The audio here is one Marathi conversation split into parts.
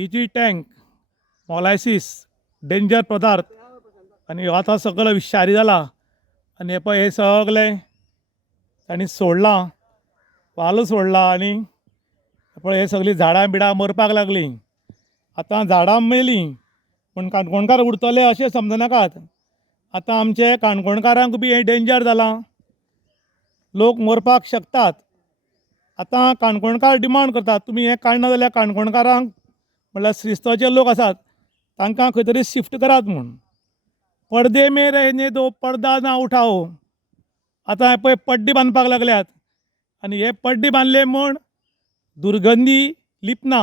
ही जी टँक मॉलायसीस डेंजर पदार्थ आणि ह्यो आतां सगळो विषारी जाला आणि हे सगळें तांणी सोडलां वाल सोडला आणि हे सगळीं झाडां बिडां मरपाक लागलीं. आतां झाडां मेलीं पूण काणकोणकार उरतले अशें समजनाकात. आतां आमचे काणकोणकारांक बी हें डेंजर जालां. लोक मरपाक शकतात. आतां काणकोणकार डिमांड करतात तुमी हें काडना जाल्यार काणकोणकारांक म्हणल्यार श्रीस्थळचे लोक आसात तांकां खंय तरी शिफ्ट करात म्हूण. पर्दे में रहने दो पर्दा ना उठाओ. आतां हे पळय पड्डे बांदपाक लागल्यात आनी हे पड्डे बांदले म्हूण दुर्गंधी लिपना,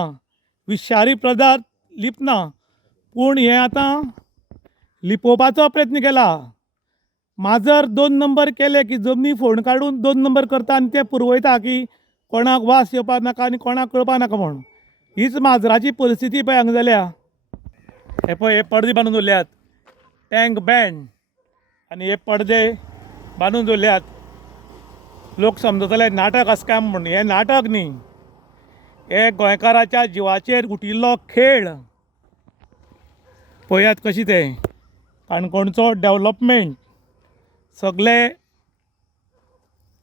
विशारी पदार्थ लिपना, पूण हें आतां लिपोवपाचो प्रयत्न केला. माजर 2 नंबर केले की जमनी फोडून काडून 2 नंबर करता आनी ते पुरवयता की कोणाक वास येवपाक नाका आनी कोणाक कळपाक नाका म्हूण. हीच माजराची परिस्थिती पळय हांगा जाल्या. हे पळय हे पडदे बांदून दवरल्यात, टँक बँड आनी हे पडदे बांदून दवरल्यात. लोक समजतले नाटक आसा काय म्हूण. हें नाटक न्ही, हे गोंयकाराच्या जिवाचेर उटिल्लो खेळ. पळयात कशें तें काणकोणचो डेवलॉपमेंट सगळे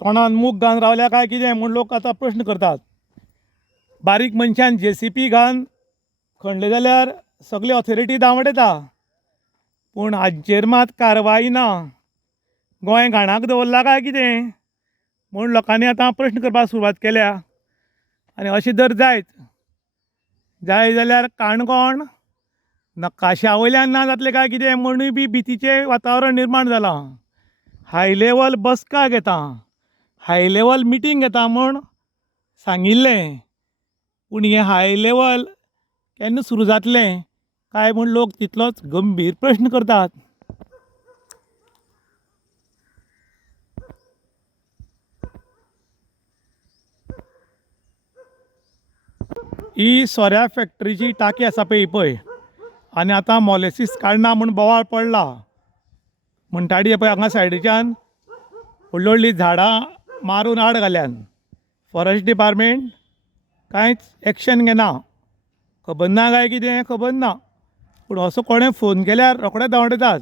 तोंडान मूग घालून रावल्या काय कितें म्हूण लोक आतां प्रश्न करतात. बारीक मनशान JCB घालून खणले जाल्यार सगळी ऑथॉरिटी धांवडयता, पूण हाचेर मात कारवाही ना. गोंय घाणाक दवरला काय कितें म्हूण लोकांनी आतां प्रश्न करपाक सुरवात केल्या. आनी अशें जर जाय जाल्यार काणकोण नकाशा वयल्यान ना जातलें काय कितें म्हणूय बी भितीचें वातावरण निर्माण जालां. हाय लेवल बसका घेता, हाय लेवल मिटींग घेता म्हूण सांगिल्लें, पूण हें हाय लेवल केन्ना सुरू जातलें काय म्हूण लोक तितलोच गंभीर प्रश्न करतात. ही सोऱ्या फॅक्टरीची टाकी आसा पळय ही पळय, आनी आतां मॉलेसीस काडना म्हूण बोवाळ पडला. म्हणटाडी पळय हांगा सायडीच्यान व्हडलीं व्हडलीं झाडां मारून आड घाल्यात. फॉरेस्ट डिपार्टमेंट कांयच एक्शन घेना. खबर ना काय कितें खबर ना, पूण असो कोणें फोन केल्यार रोखडेच धांवडयतात.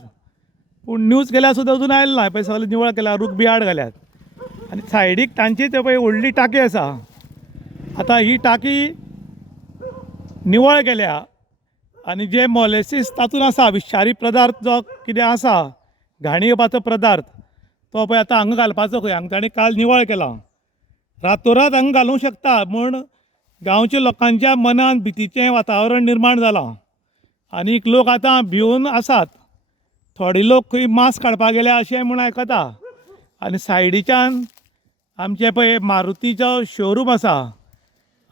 पूण न्यूज केल्यार सुद्दां अजून आयले ना. पळय सगळें निवळ केल्या, रूख बी आड घाल्यात आनी सायडीक तांची थंय पळय व्हडली टाकी आसा. आतां ही टाकी निवळ केल्या आनी जे मॉलेसीस तातूंत आसा विशारी पदार्थ जो कितें आसा घाणी येवपाचो पदार्थ तो पळय आतां हांगा घालपाचो खंय. हांगा ताणें काल निवळ केला. रातोरात हांगा घालूंक शकता म्हूण गांवच्या लोकांच्या मनान भितीचें वातावरण निर्माण जालां. आनीक लोक आतां भिवून आसात. थोडे लोक खंय मांस काडपाक गेल्या अशें म्हूण आयकता. आनी सायडीच्यान आमचे पळय मारुतीचो शोरूम आसा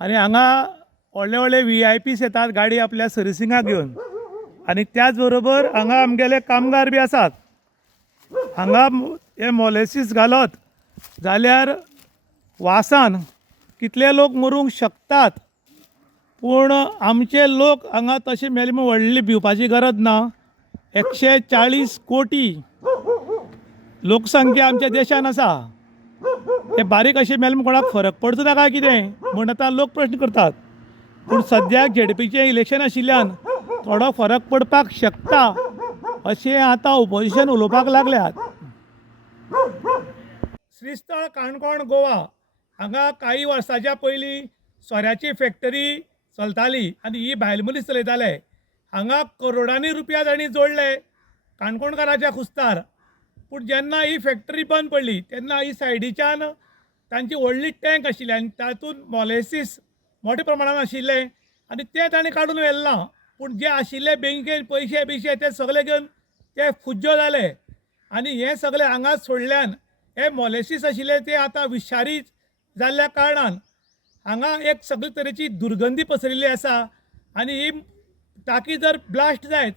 आनी हांगा व्हडले व्हडले VIPs येतात गाडी आपल्या सर्विसिंगाक घेवन. आनी त्याच बरोबर हांगा आमगेले कामगार बी आसात. हांगा हे मॉलेसीस घालत जाल्यार वासान कितले लोक मरूंक शकतात. पूण आमचे लोक हांगा तशें मेले म्हूण व्हडली भिवपाची गरज ना. 140 कोटी लोकसंख्या आमच्या देशान आसा. हे बारीक अशें मेले म्हूण कोणाक फरक पडचो ना काय कितें म्हूण आतां लोक प्रश्न करतात. पूण सद्याक ZDPचें इलेक्शन आशिल्ल्यान थोडो फरक पडपाक शकता अशें आतां ओपोजिशन उलोवपाक लागल्यात. श्रीस्थळ काणकोण गोवा हांगा काही वर्सांच्या पयलीं सोऱ्याची फॅक्टरी चलताली आनी ही भायल मनीस चलयताले. हांगा करोडांनी रुपया तांणी जोडले काणकोणकाराच्या कुस्तार. पूण जेन्ना ही फॅक्टरी बंद पडली तेन्ना ही सायडीच्यान तांची व्हडली टँक आशिल्ली आनी तातूंत मॉलेसीस मोठ्या प्रमाणान आशिल्लें आनी तें तांणी काडून व्हेल्लां. पूण जे आशिल्ले बँकेन पयशे बियशे ते सगळे घेवन ते फुज्यो जाले आनी हें सगळें हांगा सोडल्यान हे मॉलेसीस आशिल्ले ते आतां विशारी जाल्ल्या कारणान हांगा एक सगळे तरेची दुर्गंधी पसरिल्ली आसा. आनी ही टाकी जर ब्लास्ट जायत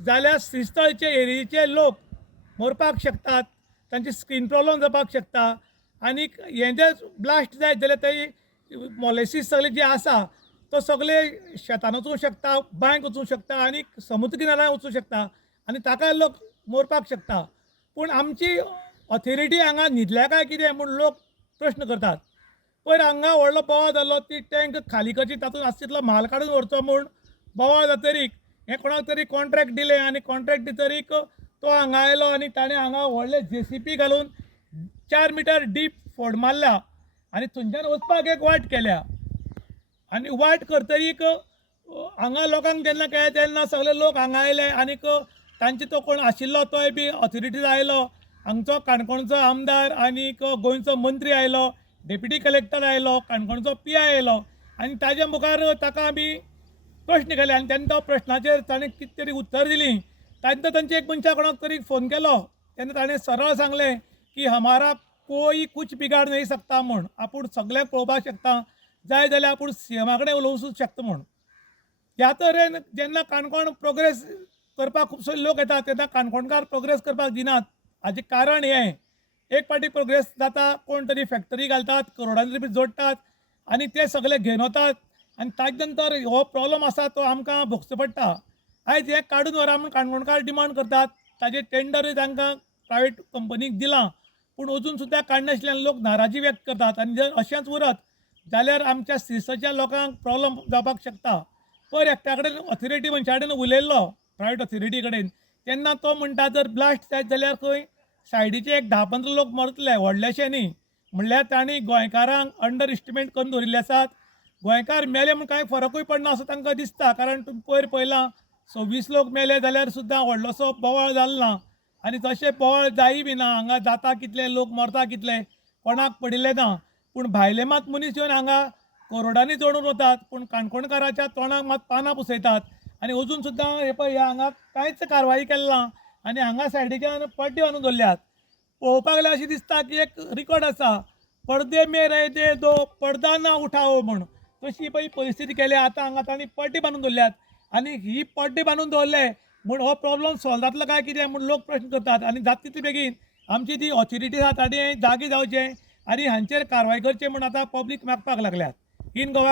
जाल्यार श्रीस्थळचे एरियेचे लोक मरपाक शकतात, तांची स्कीन प्रॉब्लम जावपाक शकता. आनीक हें जर ब्लास्ट जायत जाल्यार थंय मॉलेसीस सगळे जे आसा तो सगळे शेतान वचूंक शकता, बांयक वचूंक शकता आनी समुद्र किनाऱ्यार वचूंक शकता आनी ताका लोक मरपाक शकता. पूण आमची ऑथॉरिटी हांगा न्हिदल्या काय कितें म्हूण लोक प्रश्न करतात. पयर हांगा व्हडलो बोवाळ जाल्लो ती टँक खाली करची तातूंत आसा तितलो म्हाल काडून व्हरचो म्हूण बोवाळ जातरीक हे कोणाक तरी कॉन्ट्रॅक्ट दिले आनी कॉन्ट्रॅक्ट दितरीक तो हांगा आयलो आनी ताणें हांगा व्हडले JCP घालून 4 मिटर डीप फोड मारल्या आनी थंयच्यान वचपाक एक वाट केल्या आनी वाट करतरीक हांगा लोकांक जेन्ना कळ्ळें तेन्ना सगळे लोक हांगा आयले आनीक तांचे तो कोण आशिल्लो तोय बी ऑथॉरिटीज आयलो हांगचो काणकोणचो आमदार आनीक गोंयचो मंत्री आयलो डेप्युटी कलेक्टर आयलो काणकोणचो PI आयलो आनी ताजे मुखार ताका आमी प्रश्न केले आनी तेन्ना तो प्रश्नाचेर ताणें कितें तरी उत्तर दिलीं तेन्ना तांचे एक मनशा कोणाक तरी फोन केलो तेन्ना ताणें सरळ सांगलें की हमारा कोई कुछ बिगाड नहीं सकता म्हूण आपूण सगळ्यांक पळोवपाक शकता जाय जाल्यार आपूण CMा कडेन उलोवंक शकता म्हूण ह्या तरेन जेन्ना काणकोण प्रोग्रेस करपाक खुबशे लोक येतात तेन्ना काणकोणकार प्रोग्रेस करपाक दिनात हाजें कारण हें एक फावटी प्रोग्रेस जाता कोण तरी फॅक्टरी घालतात करोडांनी रुपया जोडटात आनी ते सगळे घेवन वतात आनी ताजे नंतर हो प्रॉब्लम आसा तो आमकां भोगचो पडटा आयज हे काडून व्हरा म्हूण काणकोणकार डिमांड करतात ताजें टेंडरूय तांकां प्रायवेट कंपनीक दिलां पूण अजून सुद्दां काडनाशिल्ल्यान लोक नाराजी व्यक्त करतात आनी जर अशेंच उरत जाल्यार आमच्या सिरसाच्या लोकांक प्रॉब्लम जावपाक शकता पयर एकट्या कडेन ऑथॉरिटी मनशा कडेन उलयल्लो प्रायवेट ऑथॉरिटी कडेन तेन्ना तो म्हणटा जर ब्लास्ट जायत जाल्यार खंय सायडीचे एक 10-15 लोक मरतले व्हडलेशे न्ही म्हणल्यार तांणी गोंयकारांक अंडर एस्टिमेट करून दवरिल्ले आसात गोंयकार मेले म्हूण कांय फरकूय पडना असो तांकां दिसता कारण तुमी पयर पळयलां 26 लोक मेले जाल्यार सुद्दां व्हडलोसो बोवाळ जालो ना आनी तशें बोवाळ जायी बी ना हांगा जाता कितले लोक मरता कितले कोणाक पडिल्ले ना पूण भायले मात मनीस येवन हांगा करोडांनी जोडून वतात पूण काणकोणकाराच्या तोंडाक मात पानां पुसयतात आनी अजून सुद्दां हे पळय हांगा कांयच कारवाही केली ना आनी हांगा सायडीच्यान पड्डे बांदून दवरल्यात पळोवपाक गेल्यार अशें दिसता की एक रिकॉर्ड आसा पडदे में रह दे दो पडदा ना उठाओ म्हूण तशी पळय परिस्थिती केली आतां हांगा तांणी पड्डे बांदून दवरल्यात आनी ही पड्डे बांदून दवरले म्हूण हो प्रॉब्लम सॉल्व जातलो काय कितें म्हूण लोक प्रश्न करतात आनी जाता तितले बेगीन आमची जी ऑथॉरिटी आसा ताणें जागी जावचें आनी हांचेर कारवाय करचें म्हूण आतां पब्लीक मागपाक लागल्यात इन गोवा